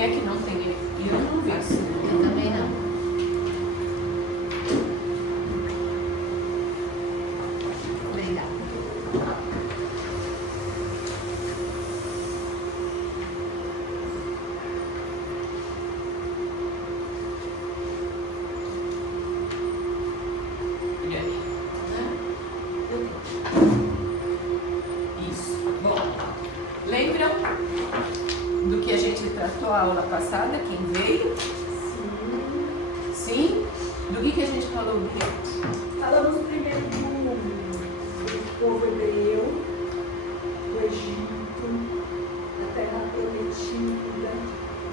Quem é que não tem? Eu não vi. Eu também não. Lembram do que a gente tratou a aula passada? Quem veio? Sim. Sim? Do que a gente falou, Bia? Falamos primeiro do povo hebreu, do Egito, da terra prometida.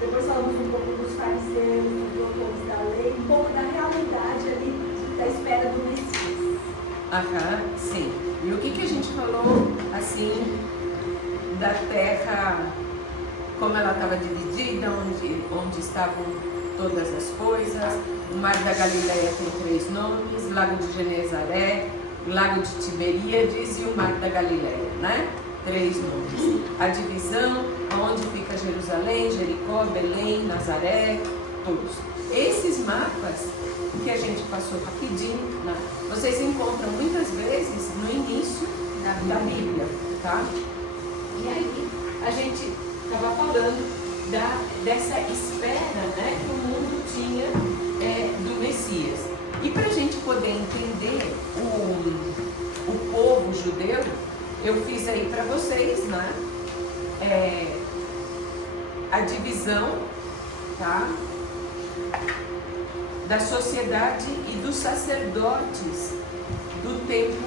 Depois falamos um pouco dos fariseus, dos doutores da lei, um pouco da realidade ali, da espera do Messias. Aham, sim. E o que a gente falou, assim, da terra, como ela estava dividida, onde estavam todas as coisas. O Mar da Galileia tem 3 nomes: Lago de Genezaré, Lago de Tiberíades e o Mar da Galileia, né? 3 nomes. A divisão, onde fica Jerusalém, Jericó, Belém, Nazaré, todos. Esses mapas que a gente passou rapidinho, né? Vocês encontram muitas vezes no início da Bíblia, tá? E aí a gente estava falando dessa espera, né, que o mundo tinha do Messias. E para a gente poder entender o povo judeu, eu fiz aí para vocês, né, a divisão, tá, da sociedade e dos sacerdotes do tempo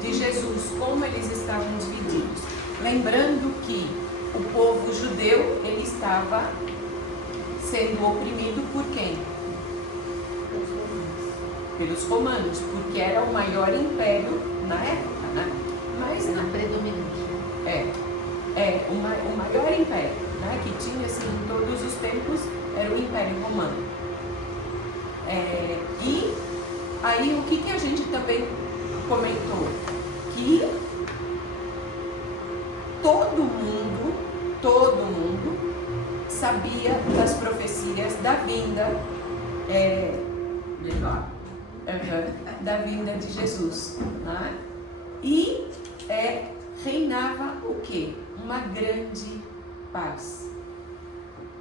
de Jesus, como eles estavam divididos. Lembrando que o povo judeu, ele estava sendo oprimido por quem? Pelos romanos, porque era o maior império na época, né? Mas Na predominante. o maior império, né, que tinha assim em todos os tempos era o Império Romano. E aí o que a gente também comentou? Que todo mundo sabia das profecias da vinda da vinda de Jesus, né? E reinava o quê? Uma grande paz.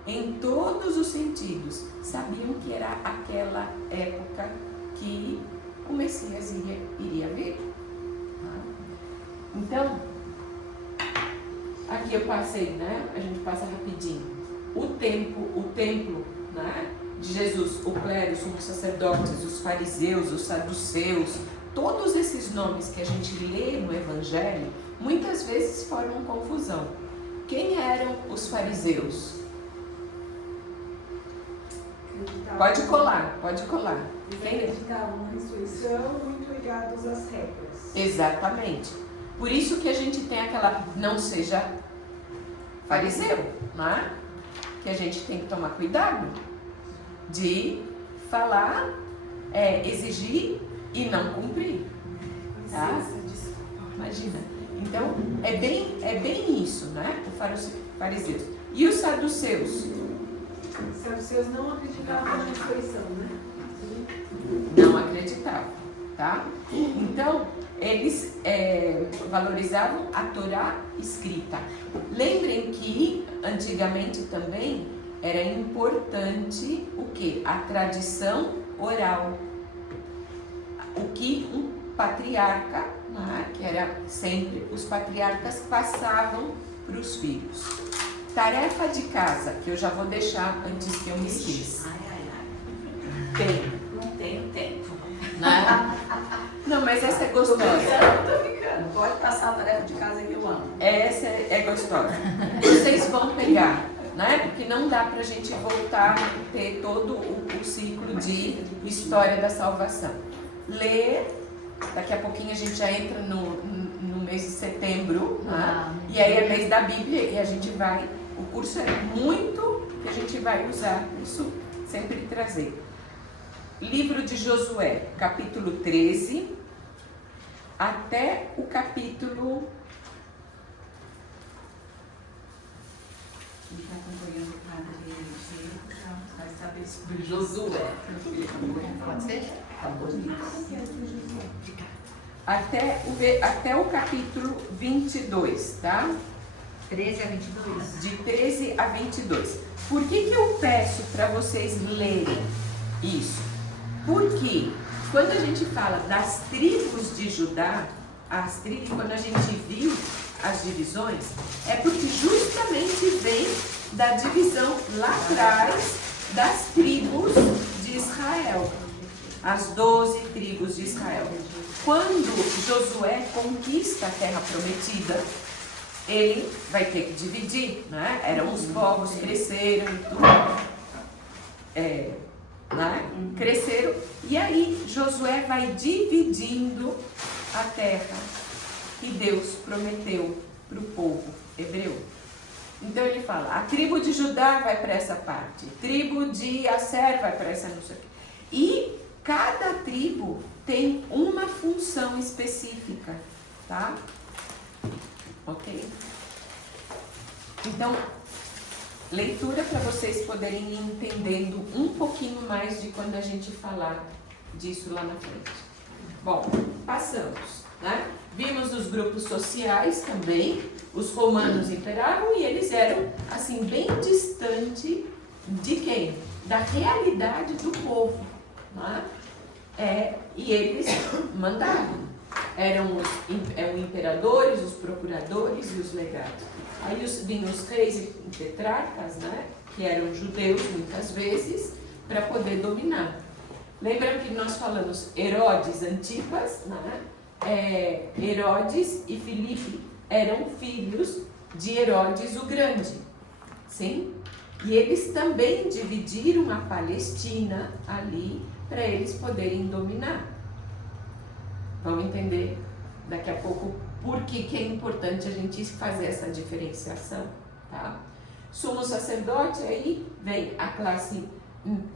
Em todos os sentidos, sabiam que era aquela época que o Messias iria vir. Então, aqui eu passei, né? A gente passa rapidinho. O templo, né, de Jesus, o clero, os sacerdotes, os fariseus, os saduceus, todos esses nomes que a gente lê no Evangelho, muitas vezes formam confusão. Quem eram os fariseus? Pode colar. Eles acreditavam na ressurreição, muito ligados às regras. Exatamente. Por isso que a gente tem aquela, não seja fariseu, né? Que a gente tem que tomar cuidado de falar, exigir e não cumprir. Tá? Imagina. Então, é bem isso, né? O fariseus. E os saduceus? Os saduceus não acreditavam na ressurreição, né? Não acreditavam, tá? Então, eles valorizavam a Torá escrita. Lembrem que antigamente também era importante o quê? A tradição oral. O que um patriarca, né, que era sempre os patriarcas, passavam para os filhos. Tarefa de casa, que eu já vou deixar antes que eu me esqueça. Não tenho tempo. Né? Não, mas essa é gostosa. Tô ficando. Pode passar a tarefa de casa que eu amo. Essa é gostosa. Vocês vão pegar, né? Porque não dá pra gente voltar a ter todo o ciclo de história da salvação. Ler, daqui a pouquinho a gente já entra no mês de setembro, né? E aí é mês da Bíblia e a gente vai, o curso é muito que a gente vai usar isso, sempre trazer. Livro de Josué, capítulo 13, até o capítulo Ele está acompanhando o padre Diego, vai saber sobre Josué. Pode ser? Tá bonito. Até o capítulo 22, tá? 13 a 22. De 13 a 22. Por que eu peço para vocês lerem isso? Porque quando a gente fala das tribos de Judá, quando a gente viu as divisões, é porque justamente vem da divisão lá atrás das tribos de Israel. As 12 tribos de Israel. Quando Josué conquista a terra prometida, ele vai ter que dividir, né? Eram os povos, cresceram e tudo. Né? Cresceram. E aí Josué vai dividindo a terra que Deus prometeu para o povo hebreu. Então ele fala, a tribo de Judá vai para essa parte, tribo de Aser vai para essa não sei o quê. E cada tribo tem uma função específica, tá? Ok? Então, leitura para vocês poderem ir entendendo um pouquinho mais de quando a gente falar disso lá na frente. Bom, passamos, né? Vimos os grupos sociais também, os romanos imperavam e eles eram, assim, bem distante de quem? Da realidade do povo, né? E eles mandavam. Eram os imperadores, os procuradores e os legados. Aí vinham os reis e tetrarcas, né, que eram judeus muitas vezes, para poder dominar. Lembram que nós falamos Herodes, Antipas, né? Herodes e Filipe eram filhos de Herodes o Grande, sim? E eles também dividiram a Palestina ali para eles poderem dominar. Vamos entender daqui a pouco por que é importante a gente fazer essa diferenciação, tá? Sumo sacerdote, aí vem a classe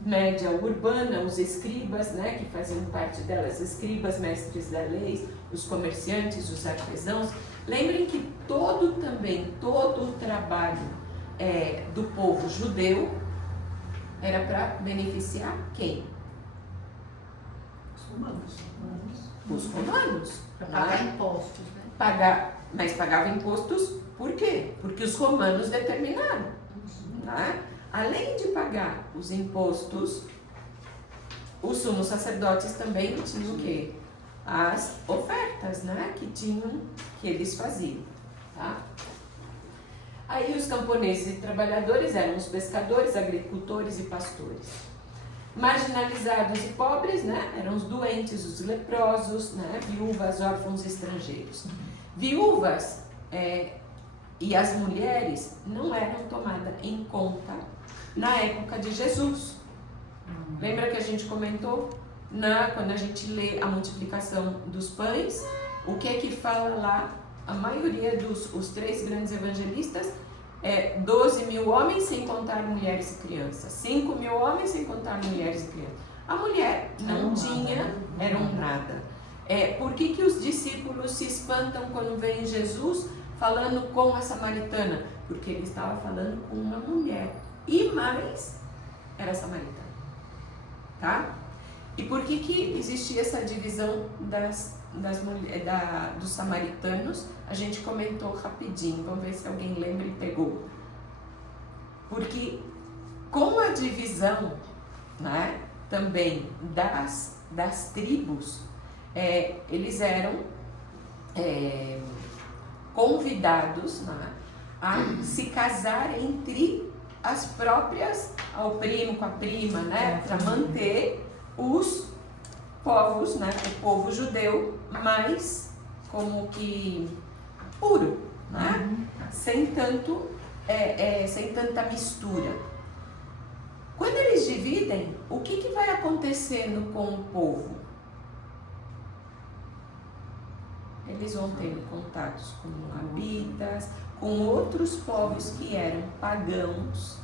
média urbana, os escribas, né, que faziam parte delas, escribas, mestres da lei, os comerciantes, os artesãos. Lembrem que todo o trabalho do povo judeu era para beneficiar quem? Os romanos. Para pagar impostos, né? Mas pagavam impostos por quê? Porque os romanos determinaram. Né? Além de pagar os impostos, os sumos sacerdotes também tinham o quê? As ofertas, né? que eles faziam. Tá? Aí os camponeses e trabalhadores eram os pescadores, agricultores e pastores. Marginalizados e pobres, né? Eram os doentes, os leprosos, né? Viúvas, órfãos e estrangeiros. Viúvas e as mulheres não eram tomadas em conta na época de Jesus. Lembra que a gente comentou? Quando a gente lê a multiplicação dos pães, o que é que fala lá? A maioria os 3 grandes evangelistas 12 mil homens sem contar mulheres e crianças, 5 mil homens sem contar mulheres e crianças. A mulher não tinha, era um nada. Por que os discípulos se espantam quando veem Jesus falando com a samaritana? Porque ele estava falando com uma mulher e mais era samaritana, tá? E por que existia essa divisão dos samaritanos? A gente comentou rapidinho, vamos ver se alguém lembra e pegou. Porque com a divisão, né, também das tribos, eles eram convidados, né, a se casar entre as próprias, ao primo com a prima, né, para manter os povos, né, o povo judeu mais como que puro, né? Sem tanta mistura. Quando eles dividem, o que vai acontecendo com o povo? Eles vão tendo contatos com moabitas, com outros povos que eram pagãos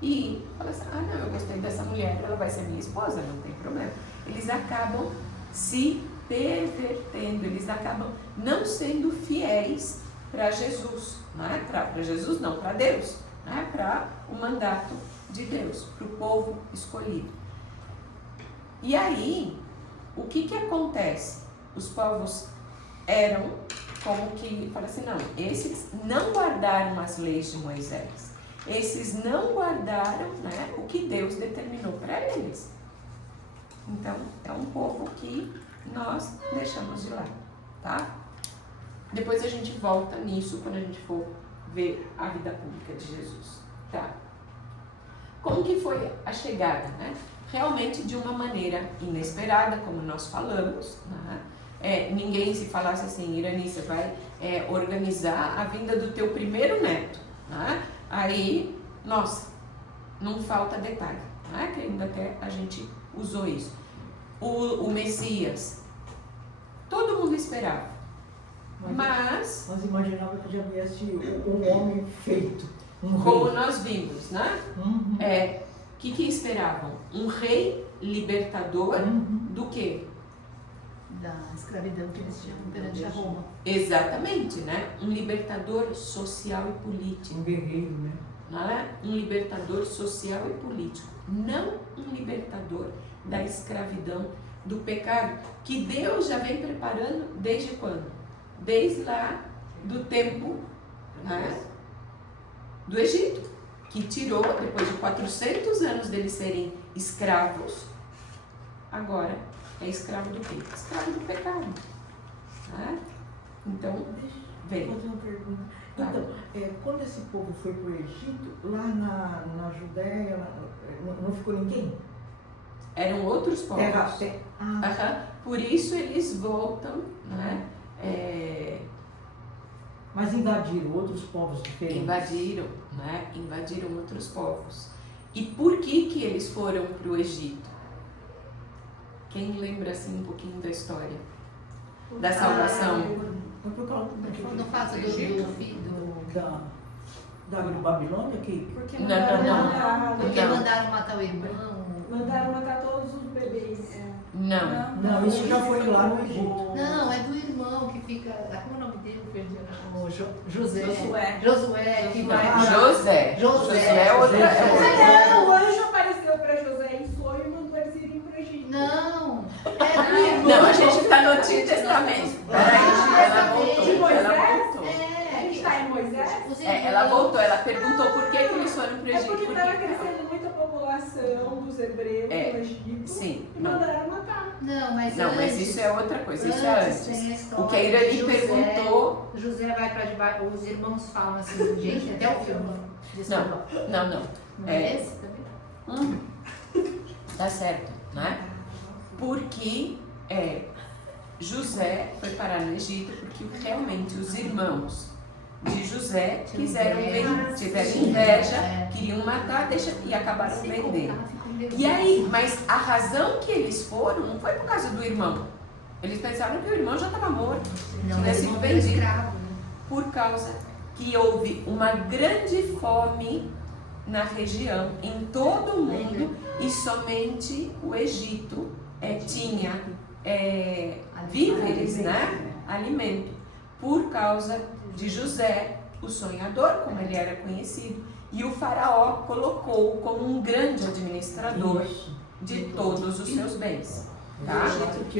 e falam assim, não, eu gostei dessa mulher, ela vai ser minha esposa, não tem problema. Eles acabam se pervertendo, eles acabam não sendo fiéis para Jesus, não é? Para Jesus não, para Deus, né, para o mandato de Deus, para o povo escolhido. E aí, o que acontece? Os povos eram como que, fala assim, não, esses não guardaram as leis de Moisés, esses não guardaram, né, o que Deus determinou para eles. Então, é um povo que nós deixamos de lado, tá? Depois a gente volta nisso quando a gente for ver a vida pública de Jesus, tá? Como que foi a chegada, né? Realmente de uma maneira inesperada, como nós falamos, né? Ninguém se falasse assim, Irani, você vai organizar a vinda do teu primeiro neto, né? Aí, nossa, não falta detalhe, né? Que ainda até a gente usou isso. O Messias, todo mundo esperava, mas imaginava que já viesse um homem feito, como rei. nós vimos, né? Uhum. Que esperavam? Um rei libertador do quê? Da escravidão que eles tinham perante a Roma. Exatamente, né? Um libertador social e político. Um guerreiro, né? Né? Um libertador social e político. Não um libertador da escravidão, do pecado, que Deus já vem preparando desde quando? Desde lá do tempo, né, do Egito, que tirou, depois de 400 anos deles serem escravos, agora é escravo do quê? Escravo do pecado. Né? Então, vem. Vou fazer uma pergunta. Claro. Então, quando esse povo foi para o Egito, lá na Judéia, não ficou ninguém? Eram outros povos. Ah, Por isso eles voltam, né? mas invadiram outros povos diferentes. Invadiram outros povos. E por que eles foram para o Egito? Quem lembra assim um pouquinho da história? Da salvação? Mas por causa No fato da Babilônia que... Porque Não. porque Não. mandaram matar o irmão. mandaram matar todos os bebês. Não. Isso já foi lá no Egito. Não, é do irmão que fica. Como é o nome dele? Perdi. O José. Josué. Josué, que vai. José. José é outra. Não, o anjo apareceu para José em sonho e mandou eles irem para o Egito. Não, é do irmão. Não, a gente está no Antigo Testamento. Peraí, ela voltou. De Moisés? Ela voltou. A gente está em Moisés? Os Ela irmãos. voltou, ela perguntou por que eles foram para o É Egito. porque Por estava que? crescendo muito a população dos hebreus no Egito. Sim, E não. mandaram matar. Não, mas Não, mas antes, isso é outra coisa, isso é tem a antes. história O que a Irani de José. perguntou. José vai pra debaixo, os irmãos falam assim, gente, até o filme. Desculpa. Não. Não é esse também? Tá certo, né? Porque José foi parar no Egito porque realmente os irmãos de José quiseram tiveram inveja, queriam matar e acabaram vendendo. E aí, mas a razão que eles foram não foi por causa do irmão. Eles pensaram que o irmão já estava morto, Não, tinha eles sido vão vendido. escravo, né? Por causa que houve uma grande fome na região, em todo o mundo, e somente o Egito tinha víveres, né? Alimento, por causa de José, o sonhador, como ele era conhecido, e o faraó colocou-o como um grande administrador de todos os seus bens. Tá?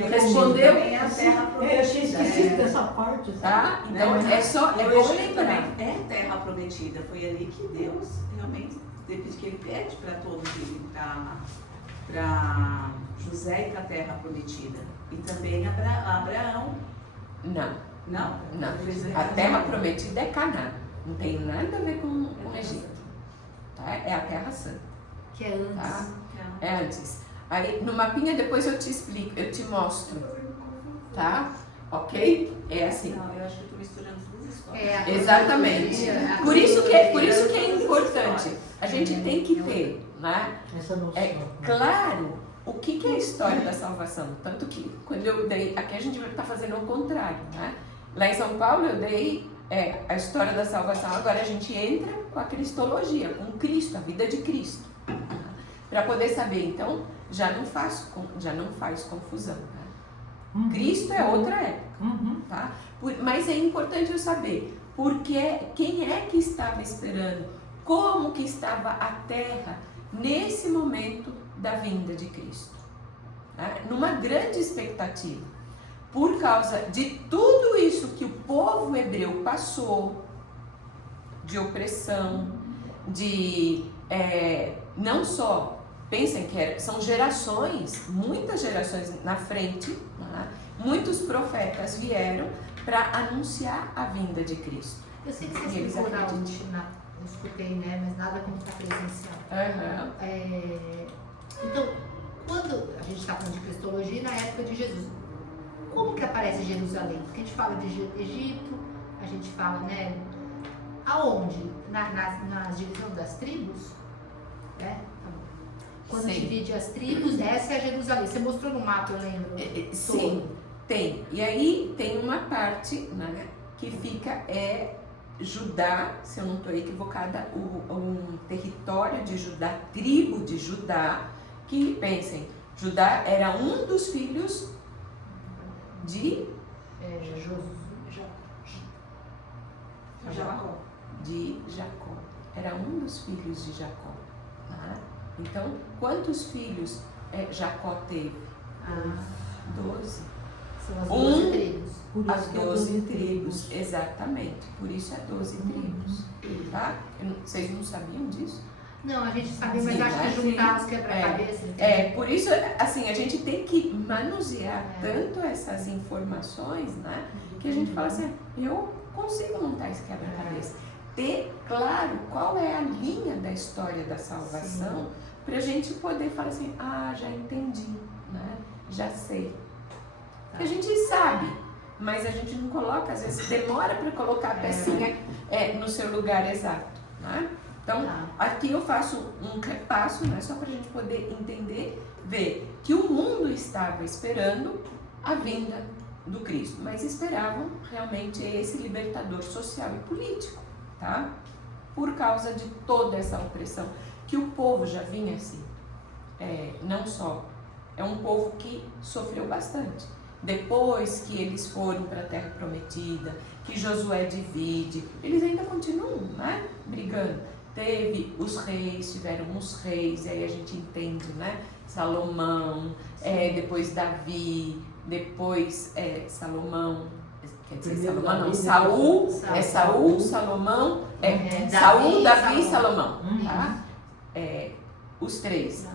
Respondeu? A terra Eu tinha esquecido dessa parte. Tá? Então Não, é bom lembrar. É terra prometida. Foi ali que Deus realmente, depois que ele pede para todos irem para José e para a terra prometida. E também Abraão. Não. Não? A terra prometida é Canaã. Não tem nada a ver com o Egito. Tá? É a terra santa. Que é antes. Tá? É antes. Aí no mapinha depois eu te explico, eu te mostro. Tá? Ok? É assim. Não, eu acho que eu estou misturando duas histórias. É, a Exatamente. cronologia, a Por isso que é cronologia. importante. A gente tem que ter, né? Essa noção. Claro, o que é a história da salvação? Tanto que quando eu dei, aqui a gente vai estar fazendo o contrário, né? Lá em São Paulo eu dei a história da salvação, agora a gente entra com a cristologia, com Cristo, a vida de Cristo. Para poder saber, então, já não faz confusão. Né? Cristo é outra época, tá? Mas é importante eu saber, porque quem é que estava esperando como que estava a terra nesse momento da vinda de Cristo. Né? Numa grande expectativa, por causa de tudo isso que o povo hebreu passou, de opressão, de não só, pensem que são gerações, muitas gerações na frente, né? Muitos profetas vieram para anunciar a vinda de Cristo. Eu sei que E você eles explicou na acreditam. última, eu escutei, né? Mas nada como estar presencial. Uhum. Então, quando a gente está falando de cristologia, na época de Jesus, como que aparece Jerusalém? Porque a gente fala de Egito, a gente fala, né? Aonde? Na divisão das tribos? Quando Sim. divide as tribos, essa é a Jerusalém. Você mostrou no mapa, eu lembro. Sim, todo. tem. E aí tem uma parte, né, que fica Judá, se eu não estou equivocada, um território de Judá, tribo de Judá, que, pensem, Judá era um dos filhos de Jacó. Jacó. Era um dos filhos de Jacó. Tá? Então, quantos filhos Jacó teve? 12. São as 12 tribos. Por As isso que é 12 tribos, exatamente. Por isso é 12 tribos. Tá? Vocês não sabiam disso? Não, a gente sabe, mas Sim, acho que sim. juntar os quebra-cabeças. Por isso, assim, a gente tem que manusear tanto essas informações, né? Que a gente fala assim, eu consigo montar esse quebra-cabeça. Ter claro qual é a linha da história da salvação, para a gente poder falar assim, já entendi, né? Já sei. Porque a gente sabe, mas a gente não coloca, às vezes demora para colocar a pecinha no seu lugar exato, né? Então, aqui eu faço um repasso, né, só para a gente poder entender, ver que o mundo estava esperando a vinda do Cristo, mas esperavam realmente esse libertador social e político, tá? Por causa de toda essa opressão, que o povo já vinha assim, não só, é um povo que sofreu bastante. Depois que eles foram para a Terra Prometida, que Josué divide, eles ainda continuam, né, brigando. Teve os reis, tiveram uns reis, e aí a gente entende, né? Salomão, depois Davi, depois Salomão, quer dizer, Salomão não, Saul, Saul, Salomão, Saul, Davi e Salomão, tá? Os três.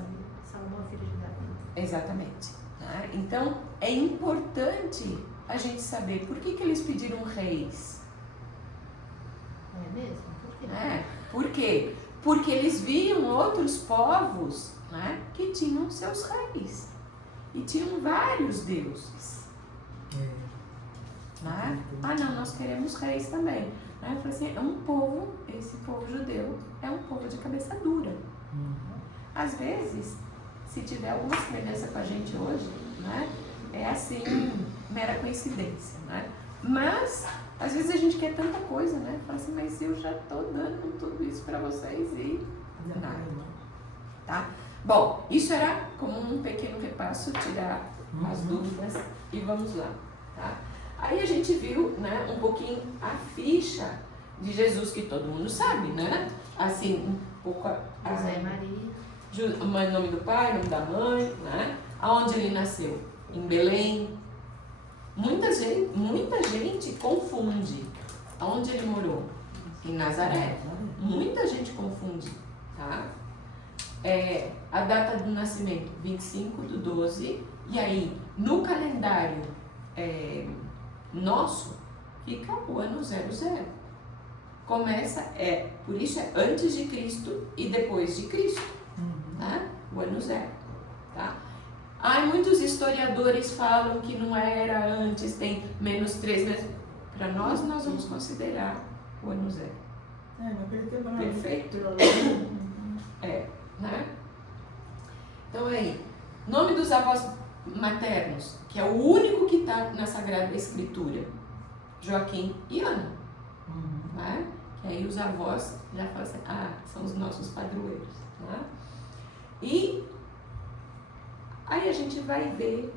Salomão, filho de Davi. Exatamente. Né? Então, é importante a gente saber por que eles pediram reis. É mesmo? Por quê? Por quê? Porque eles viam outros povos, né, que tinham seus reis e tinham vários deuses. Né? Não, nós queremos reis também. Né? Eu falei assim, esse povo judeu é um povo de cabeça dura. Às vezes, se tiver alguma semelhança com a gente hoje, né, é assim, mera coincidência. Né? Mas às vezes a gente quer tanta coisa, né? Fala assim, mas eu já tô dando tudo isso para vocês e nada. Tá? Bom, isso era como um pequeno repasso, tirar as dúvidas e vamos lá. Tá? Aí a gente viu, né, um pouquinho a ficha de Jesus, que todo mundo sabe, né? Assim, um pouco José e Maria. O nome do pai, o nome da mãe, né? Aonde ele nasceu? Em Belém. Muita gente confunde. Aonde ele morou? Em Nazaré. Muita gente confunde, tá? A data do nascimento, 25/12. E aí, no calendário nosso, fica o ano 00. Começa, por isso é antes de Cristo e depois de Cristo. Tá? O ano 0. Tá? Muitos historiadores falam que não era antes, tem -3 meses. Para nós vamos considerar o ano 0. Naquele tempo não. Perfeito? Né? Então aí, nome dos avós maternos, que é o único que está na Sagrada Escritura, Joaquim e Ana. Né? Que aí os avós já falam assim, são os nossos padroeiros. Né? E aí a gente vai ver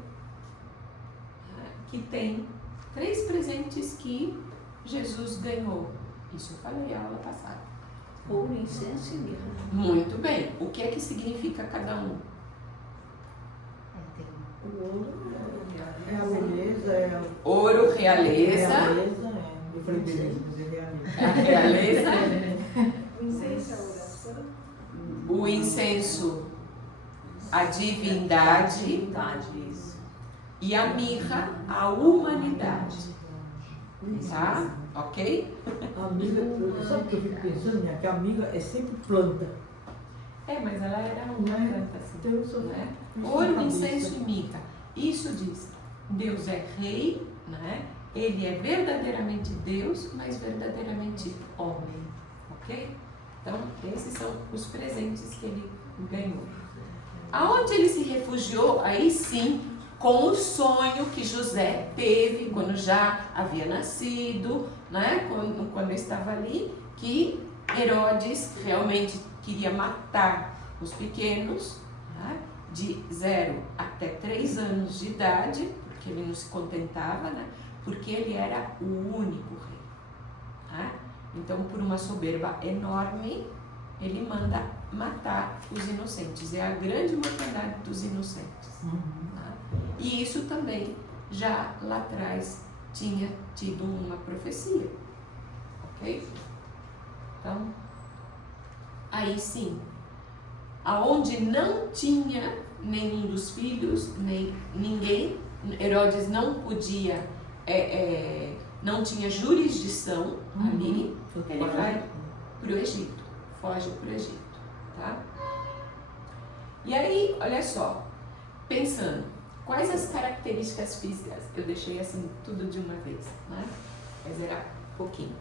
que tem 3 presentes que Jesus ganhou. Isso eu falei a aula passada. Ouro, incenso e mirra. Muito bem. O que é que significa cada um? Tem O ouro é a beleza, é Ouro, a realeza. realeza, eu falei beleza, mas é realeza. A realeza. O incenso é a oração. O incenso, a divindade. Divindade, isso. E a mirra, a humanidade. Tá? Ok? Amiga, sabe o que eu fico pensando, minha? Que a amiga é sempre planta. Mas ela era uma planta assim. Então eu sou Né? isso na Ouro, cabeça. incenso e mirra. Isso diz, Deus é rei, né? Ele é verdadeiramente Deus, mas verdadeiramente homem. Ok? Então, esses são os presentes que ele ganhou. Aonde ele se refugiou? Aí sim, com o sonho que José teve quando já havia nascido, né? Quando estava ali, que Herodes realmente queria matar os pequenos, né? De 0 até 3 anos de idade, porque ele não se contentava, né? Porque ele era o único rei. Né? Então, por uma soberba enorme, ele manda matar os inocentes. É a grande mortandade dos inocentes. Tá? E isso também já lá atrás tinha tido uma profecia. Ok? Então, aí sim, aonde não tinha nenhum dos filhos, nem ninguém, Herodes não podia, não tinha jurisdição ali, ele vai para o Egito, foge para o Egito, tá? E aí, olha só, pensando, quais as características físicas? Eu deixei assim tudo de uma vez, né? Mas era pouquinho.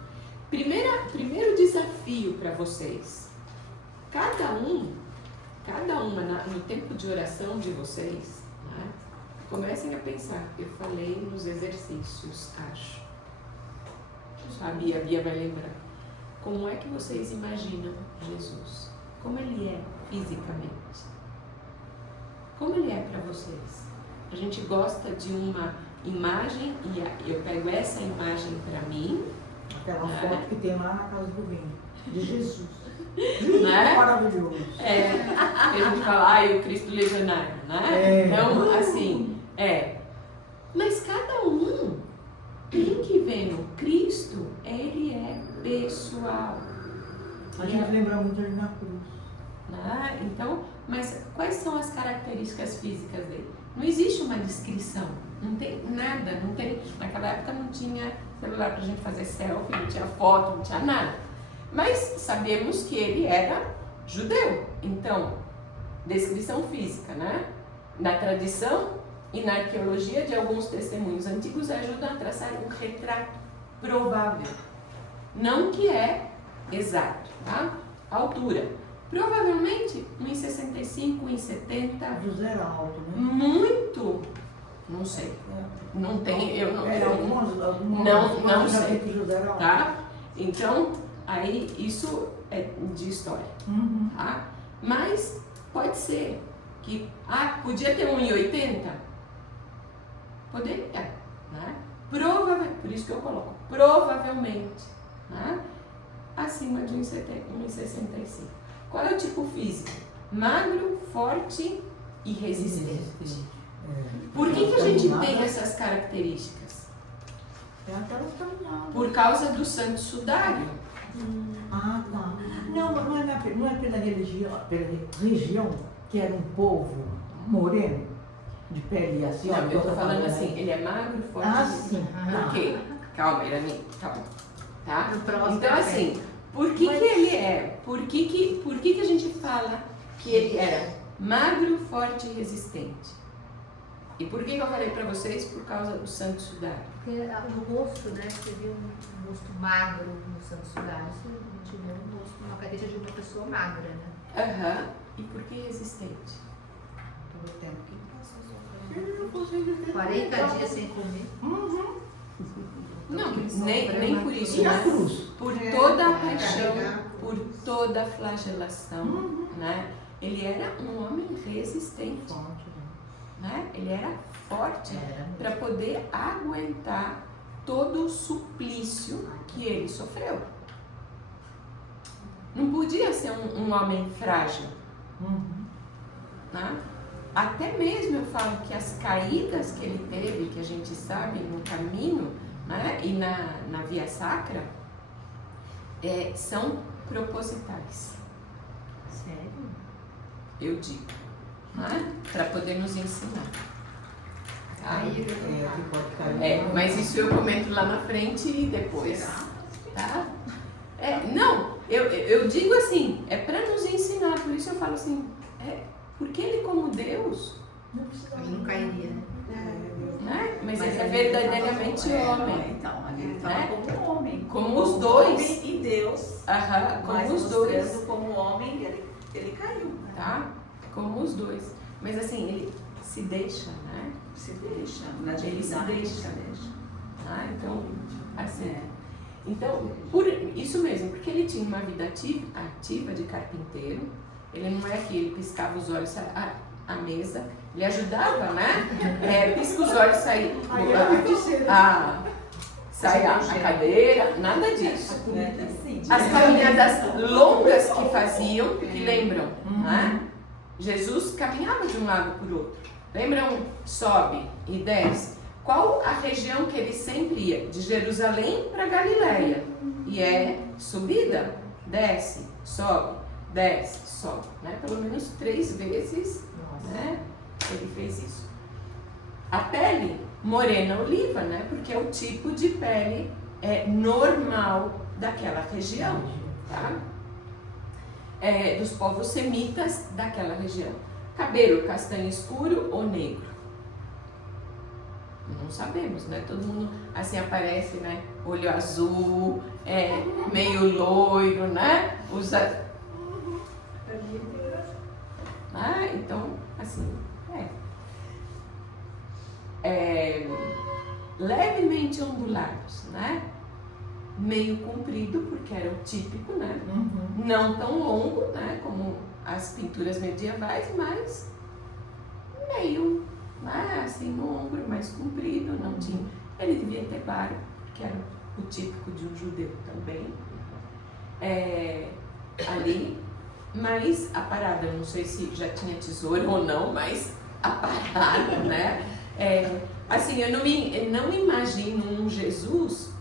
Primeiro desafio para vocês, cada uma no tempo de oração de vocês, né? Comecem a pensar, eu falei nos exercícios, acho. A Bia vai lembrar. Como é que vocês imaginam Jesus? Como ele é fisicamente? Como ele é para vocês? A gente gosta de uma imagem e eu pego essa imagem para mim. Aquela foto que tem lá na casa do vinho, de Jesus. Né? Maravilhoso. A gente fala, o Cristo legionário, né? Então, assim, mas cada um tem que ver no Cristo, ele é pessoal. A gente lembra muito ali na cruz. Né? Então, mas quais são as características físicas dele? Não existe uma descrição, não tem nada, não tem. Naquela época não tinha celular pra gente fazer selfie, não tinha foto, não tinha nada. Mas sabemos que ele era judeu. Então, descrição física, né? Na tradição e na arqueologia de alguns testemunhos antigos ajudam a traçar um retrato provável. Não que é exato, tá? A altura. Provavelmente 1,65, 1,70. José era alto, né? Muito. Não sei. Não tem, eu não Algumas sei. que José era alto. Tá? Então, aí isso é de história, tá? Mas pode ser que, podia ter 1,80? Poderia, né? Por isso que eu coloco, provavelmente, né? Acima de 1,65. Qual é o tipo físico? Magro, forte e resistente. Por que a gente tem essas características? É aquelas caminhadas. Por causa do santo sudário. Ah, tá. Não é pela região que era um povo moreno, de pele assim. Não, eu tô falando assim, ele é magro, forte e resistente. sim. Por quê? Calma, Irani, calma. Tá? No próximo Então, assim, por que ele é? Por que a gente fala que ele era magro, forte e resistente? E por que eu falei pra vocês? Por causa do santo sudário. Porque no rosto, né, você viu um rosto magro no santo sudário, você vê um rosto, uma característica de uma pessoa magra, né? E por que resistente? Todo o tempo que Eu não consigo entender. 40 dias sem comer. Não, que nem por isso, E a né? cruz? Por toda a paixão, por toda a flagelação, né? Ele era um homem resistente, né? Ele era forte para poder aguentar todo o suplício que ele sofreu. não podia ser um homem frágil. Né? Até mesmo eu falo que as caídas que ele teve, que a gente sabe no caminho, né, e na via sacra, são propositais. Sério? Eu digo, né, para poder nos ensinar. Tá? Aí eu ia que pode cair. Mas isso eu comento lá na frente e depois. Tá? Não, eu digo assim, é para nos ensinar, por isso eu falo assim, porque ele como Deus, Não precisa. Ele não cairia, né? né? Mas ele é ali verdadeiramente ele tava homem. Então, ali ele estava Né? como homem. Como os dois. Homem e Deus. Aham, Mas como os dois. mostrando como homem, ele caiu. Né? Tá? Como os dois. Mas assim, ele se deixa, né? Se deixa. Na Ele se divindade, deixa. Tá? Então, assim. É. Então, por isso mesmo, porque ele tinha uma vida ativa de carpinteiro, ele não é que ele piscava os olhos à mesa, ele ajudava, né? Pisca os olhos, sai a cadeira, nada disso. As caminhadas longas que faziam, que lembram, né? Jesus caminhava de um lado para o outro. Lembram? Sobe e desce. Qual a região que ele sempre ia? De Jerusalém para Galiléia. E é subida, desce, sobe, né? Pelo menos 3 vezes, né? Ele fez isso. A pele morena oliva, né? Porque é o tipo de pele normal daquela região, tá? Dos povos semitas daquela região. Cabelo castanho escuro ou negro? Não sabemos, né? Todo mundo assim aparece, né? Olho azul, meio loiro, né? Usa. Então, assim, levemente ondulados, né? Meio comprido, porque era o típico, né? Não tão longo, né? Como as pinturas medievais, mas meio, né? Assim, no ombro, mais comprido, não tinha. Ele devia ter barba, porque era o típico de um judeu também. Ali, mas a parada, eu não sei se já tinha tesoura ou não, mas a parada, né? Assim, eu não imagino um Jesus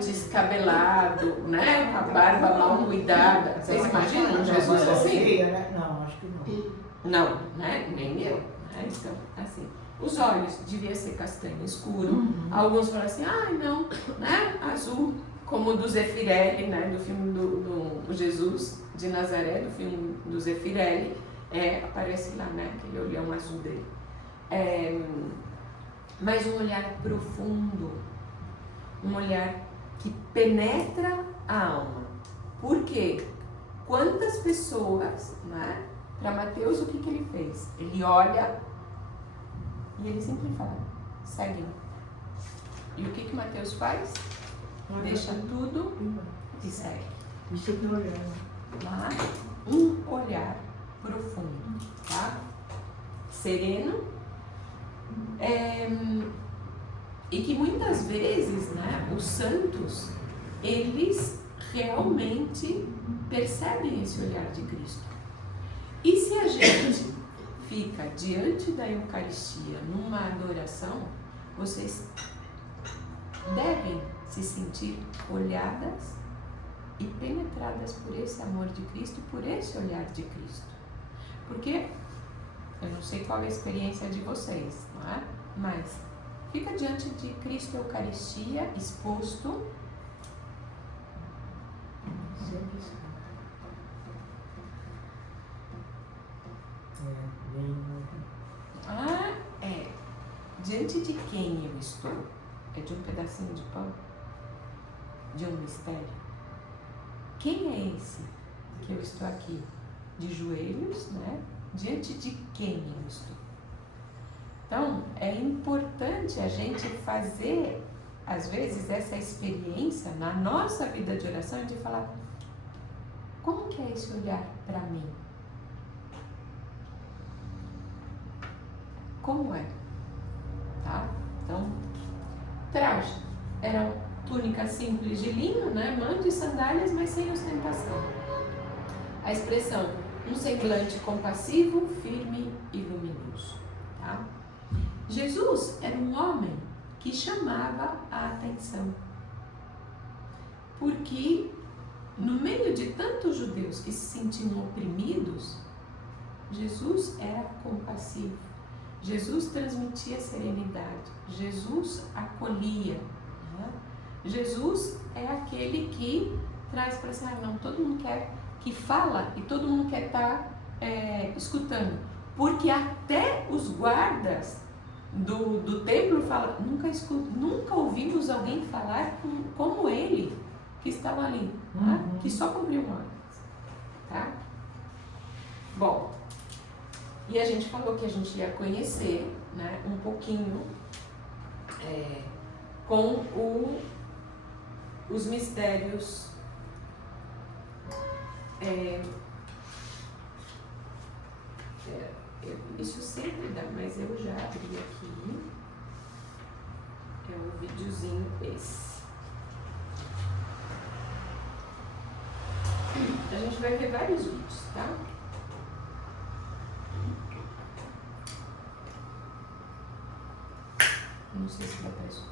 descabelado, né? Com a barba mal cuidada. Vocês imaginam um Jesus assim? Não, acho que não. Não, né? Nem eu. Né? Então, assim, os olhos devia ser castanho escuro. Alguns falam assim, não, né? Azul, como o do Zeffirelli, né? Do filme do Jesus de Nazaré, do filme do Zeffirelli. Aparece lá, né? Aquele olhão azul dele. Mas um olhar profundo, um olhar que penetra a alma. Por quê? Quantas pessoas, né? Para Mateus, o que ele fez? Ele olha e ele sempre fala, segue. E o que Mateus faz? Deixa tudo e segue. Isso que eu olhando. Tá? Um olhar profundo, tá? Sereno, e que muitas vezes, né, os santos, eles realmente percebem esse olhar de Cristo. E se a gente fica diante da Eucaristia numa adoração, vocês devem se sentir olhadas e penetradas por esse amor de Cristo, por esse olhar de Cristo. Porque eu não sei qual é a experiência de vocês, não é? Mas fica diante de Cristo Eucaristia, exposto. Diante de quem eu estou? É de um pedacinho de pão? De um mistério? Quem é esse que eu estou aqui? De joelhos, né? Diante de quem eu estou? Então, é importante a gente fazer, às vezes, essa experiência na nossa vida de oração de falar, como que é esse olhar para mim? Como é? Tá? Então, traje. Era túnica túnica simples de linho, né? Manto e sandálias, mas sem ostentação. A expressão, um semblante compassivo, firme e luminoso. Tá? Jesus era um homem que chamava a atenção, porque no meio de tantos judeus que se sentiam oprimidos, Jesus era compassivo, Jesus transmitia serenidade, Jesus acolhia, né? Jesus é aquele que traz para si, não, todo mundo quer, que fala e todo mundo quer estar escutando, porque até os guardas do templo falam, nunca ouvimos alguém falar como ele, que estava ali, tá? Que só cumpriu ordens, tá? Bom, e a gente falou que a gente ia conhecer, né, um pouquinho com os mistérios isso sempre dá, mas eu já abri aqui, é um videozinho esse. A gente vai ver vários vídeos, tá? Não sei se dá para escutar.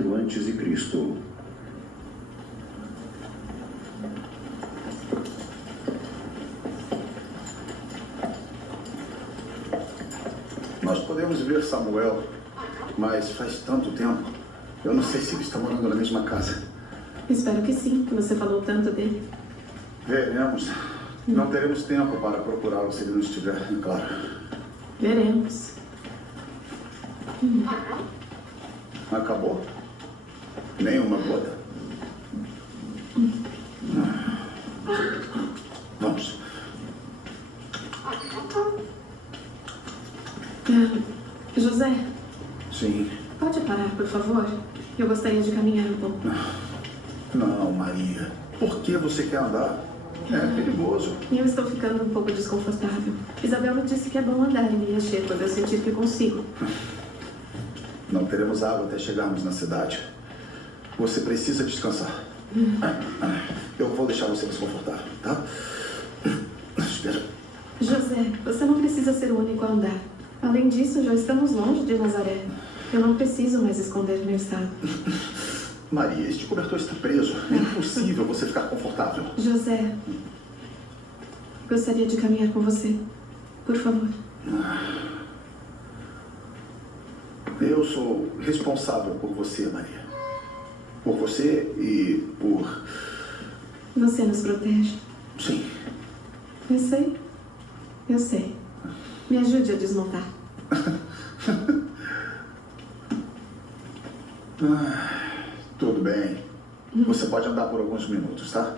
Antes de Cristo. Nós podemos ver Samuel, mas faz tanto tempo. Eu não sei se ele está morando na mesma casa. Espero que sim, que você falou tanto dele. Veremos. Não teremos tempo para procurá-lo se ele não estiver, claro. Veremos. Acabou? Nenhuma gota? Vamos. José? Sim. Pode parar, por favor? Eu gostaria de caminhar um pouco. Não, Maria. Por que você quer andar? É perigoso. Eu estou ficando um pouco desconfortável. Isabel me disse que é bom andar em linha cheia quando eu sentir que consigo. Não teremos água até chegarmos na cidade. Você precisa descansar. Eu vou deixar você mais confortável, tá? Espera. José, você não precisa ser o único a andar. Além disso, já estamos longe de Nazaré. Eu não preciso mais esconder meu estado. Maria, este cobertor está preso. É impossível você ficar confortável. José, gostaria de caminhar com você. Por favor. Eu sou responsável por você, Maria. Por você e por... Você nos protege. Sim. Eu sei. Eu sei. Me ajude a desmontar. Tudo bem. Você pode andar por alguns minutos, tá?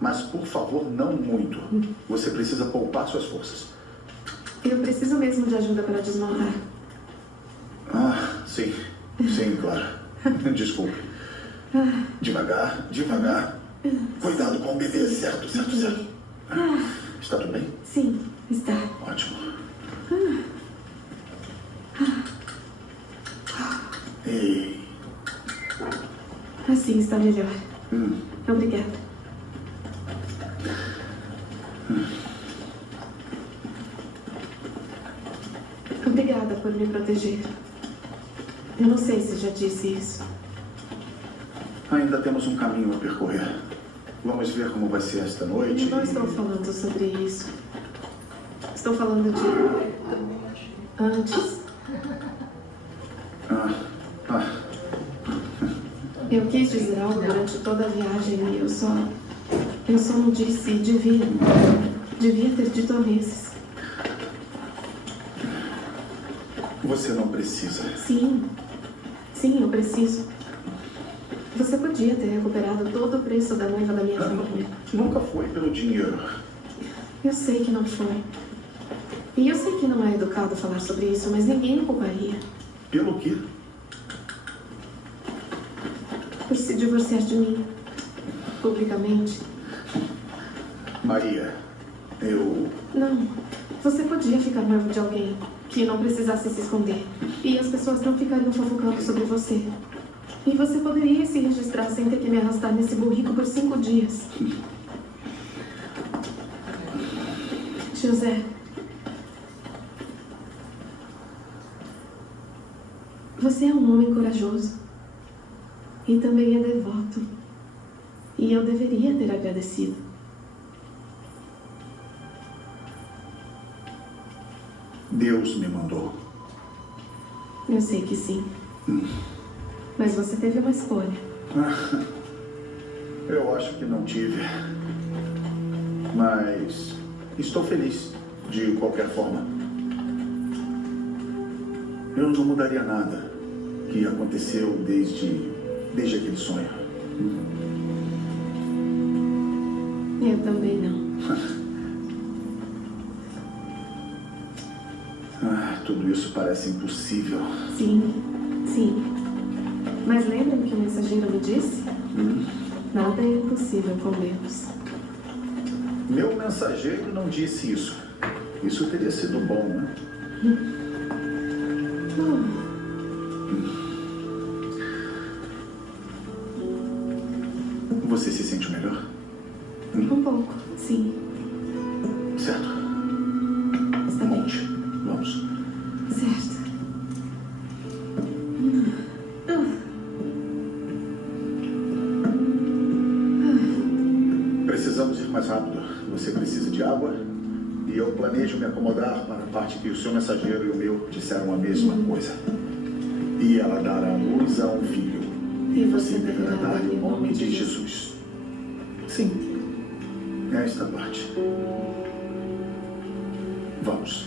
Mas, por favor, não muito. Você precisa poupar suas forças. Eu preciso mesmo de ajuda para desmontar. Sim. Sim, claro. Desculpe. Devagar, devagar. Cuidado com o bebê, certo? Está tudo bem? Sim, está. Ótimo. Ei. Assim está melhor. Obrigada. Obrigada por me proteger. Eu não sei se já disse isso. Ainda temos um caminho a percorrer. Vamos ver como vai ser esta noite. Eu não estou falando sobre isso. Estou falando de... antes. Eu quis dizer algo durante toda a viagem e eu só não disse. Devia ter dito a vezes. Você não precisa. Sim, eu preciso. Você podia ter recuperado todo o preço da noiva da minha família. Nunca foi pelo dinheiro. Eu sei que não foi. E eu sei que não é educado falar sobre isso, mas ninguém me culparia. Pelo quê? Por se divorciar de mim. Publicamente. Maria, Não. Você podia ficar noivo de alguém que não precisasse se esconder. E as pessoas não ficariam fofocando sobre você. E você poderia se registrar sem ter que me arrastar nesse burrico por 5 dias. José. Você é um homem corajoso. E também é devoto. E eu deveria ter agradecido. Deus me mandou. Eu sei que sim. Mas você teve uma escolha. Eu acho que não tive. Mas estou feliz, de qualquer forma. Eu não mudaria nada que aconteceu desde aquele sonho. Eu também não. Tudo isso parece impossível. Sim. Mas lembra que o mensageiro me disse? Nada é impossível com Deus. Meu mensageiro não disse isso. Isso teria sido bom, né? Você se sente melhor? Um pouco, sim. Certo. Está bem. Monte. Vamos. Certo. Precisamos ir mais rápido. Você precisa de água? E eu planejo me acomodar para a parte que o seu mensageiro e o meu disseram a mesma coisa. E ela dará luz a um filho. E você deverá deverá dar-lhe o nome de Jesus. Sim. Esta parte. Vamos.